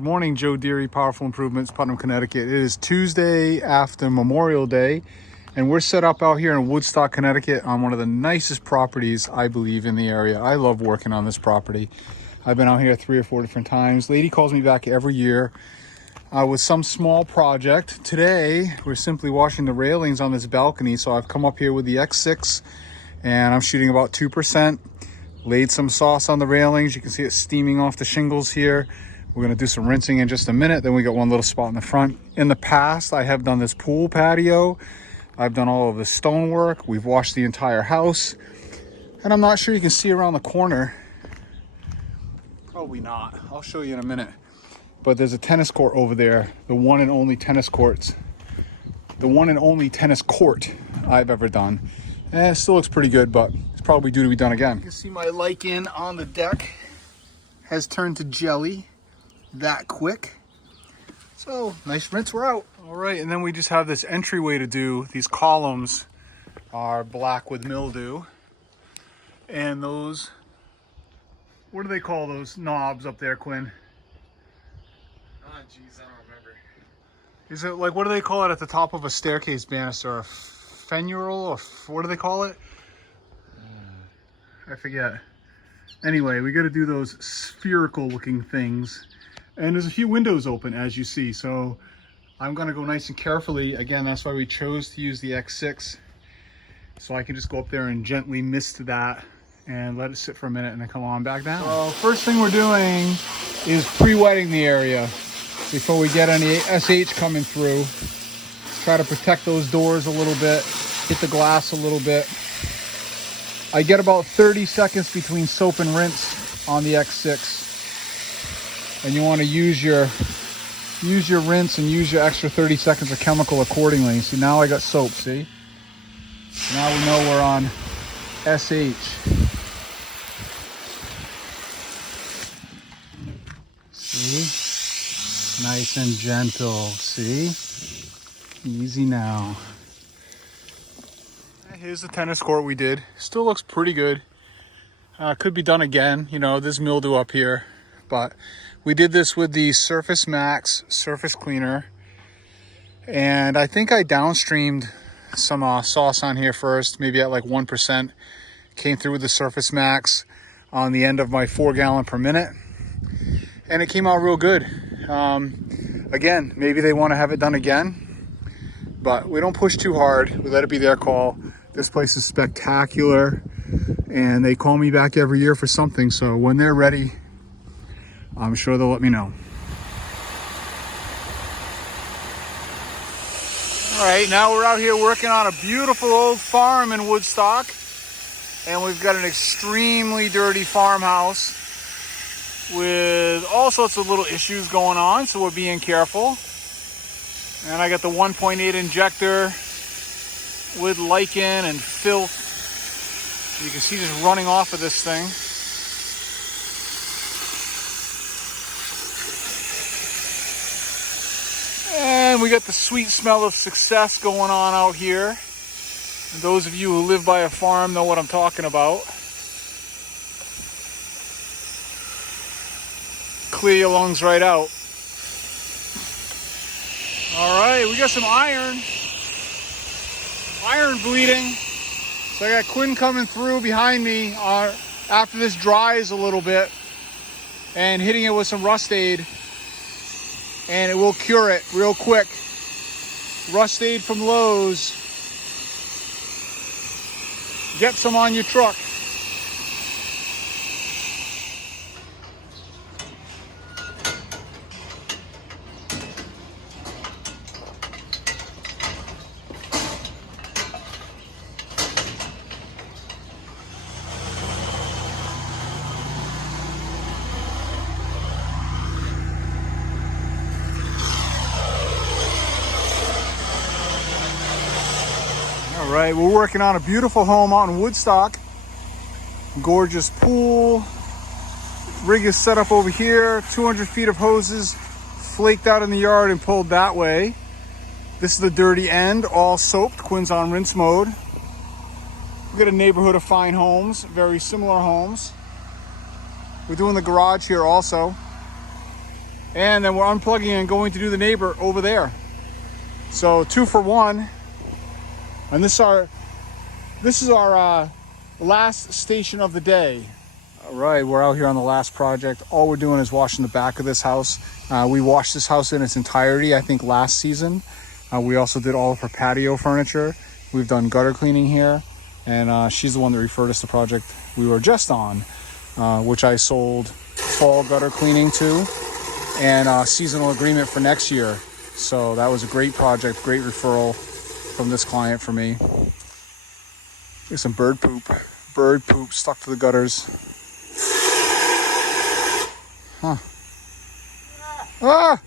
Good morning, Joe Deary, Powerful Improvements, Putnam, Connecticut. It is Tuesday after Memorial Day, and we're set up out here in Woodstock, Connecticut on one of the nicest properties, I believe, in the area. I love working on this property. I've been out here 3 or 4 different times. Lady calls me back every year with some small project. Today, we're simply washing the railings on this balcony, so I've come up here with the X6, and I'm shooting about 2%. Laid some sauce on the railings. You can see it steaming off the shingles here. We're gonna do some rinsing in just a minute. Then we got one little spot in the front. In the past, I have done this pool patio. I've done all of the stonework. We've washed the entire house. And I'm not sure you can see around the corner. Probably not. I'll show you in a minute. But there's a tennis court over there. The one and only tennis court I've ever done. And it still looks pretty good, but it's probably due to be done again. You can see my lichen on the deck has turned to jelly that quick. So nice rinse, we're out. All right, and then we just have this entryway to do. These columns are black with mildew. And those, what do they call those knobs up there, Quinn? Oh geez, I don't remember. Is it like, what do they call it at the top of a staircase banister? A fendural, or what do they call it? I forget. Anyway, we got to do those spherical looking things. And there's a few windows open, as you see. So I'm going to go nice and carefully. Again, that's why we chose to use the X6. So I can just go up there and gently mist that and let it sit for a minute and then come on back down. So first thing we're doing is pre-wetting the area before we get any SH coming through. Try to protect those doors a little bit, hit the glass a little bit. I get about 30 seconds between soap and rinse on the X6. And you want to use your rinse and use your extra 30 seconds of chemical accordingly. See, now I got soap, see? Now we know we're on SH. See? Nice and gentle, see? Easy now. Here's the tennis court we did. Still looks pretty good. Could be done again. You know, there's mildew up here. But we did this with the Surface Max surface cleaner. And I think I downstreamed some sauce on here first, maybe at like 1%. Came through with the Surface Max on the end of my 4 gallon per minute. And it came out real good. Again, maybe they want to have it done again. But we don't push too hard. We let it be their call. This place is spectacular. And they call me back every year for something. So when they're ready, I'm sure they'll let me know. All right, now we're out here working on a beautiful old farm in Woodstock. And we've got an extremely dirty farmhouse with all sorts of little issues going on. So we're being careful. And I got the 1.8 injector with lichen and filth. You can see just running off of this thing. And we got the sweet smell of success going on out here. And those of you who live by a farm know what I'm talking about. Clear your lungs right out. All right, we got some iron bleeding. So I got Quinn coming through behind me after this dries a little bit and hitting it with some Rust Aid, and it will cure it real quick. Rust Aid from Lowe's. Get some on your truck. All right, we're working on a beautiful home out in Woodstock. Gorgeous pool. Rig is set up over here. 200 feet of hoses flaked out in the yard and pulled that way. This is the dirty end, all soaped. Quinn's on rinse mode. We've got a neighborhood of fine homes, very similar homes. We're doing the garage here also. And then we're unplugging and going to do the neighbor over there. So 2 for 1. And this is our last station of the day. All right, we're out here on the last project. All we're doing is washing the back of this house. We washed this house in its entirety, I think, last season. We also did all of her patio furniture. We've done gutter cleaning here. And she's the one that referred us to the project we were just on, which I sold fall gutter cleaning to and a seasonal agreement for next year. So that was a great project, great referral from this client for me. Here's some bird poop. Bird poop stuck to the gutters. Huh. Ah!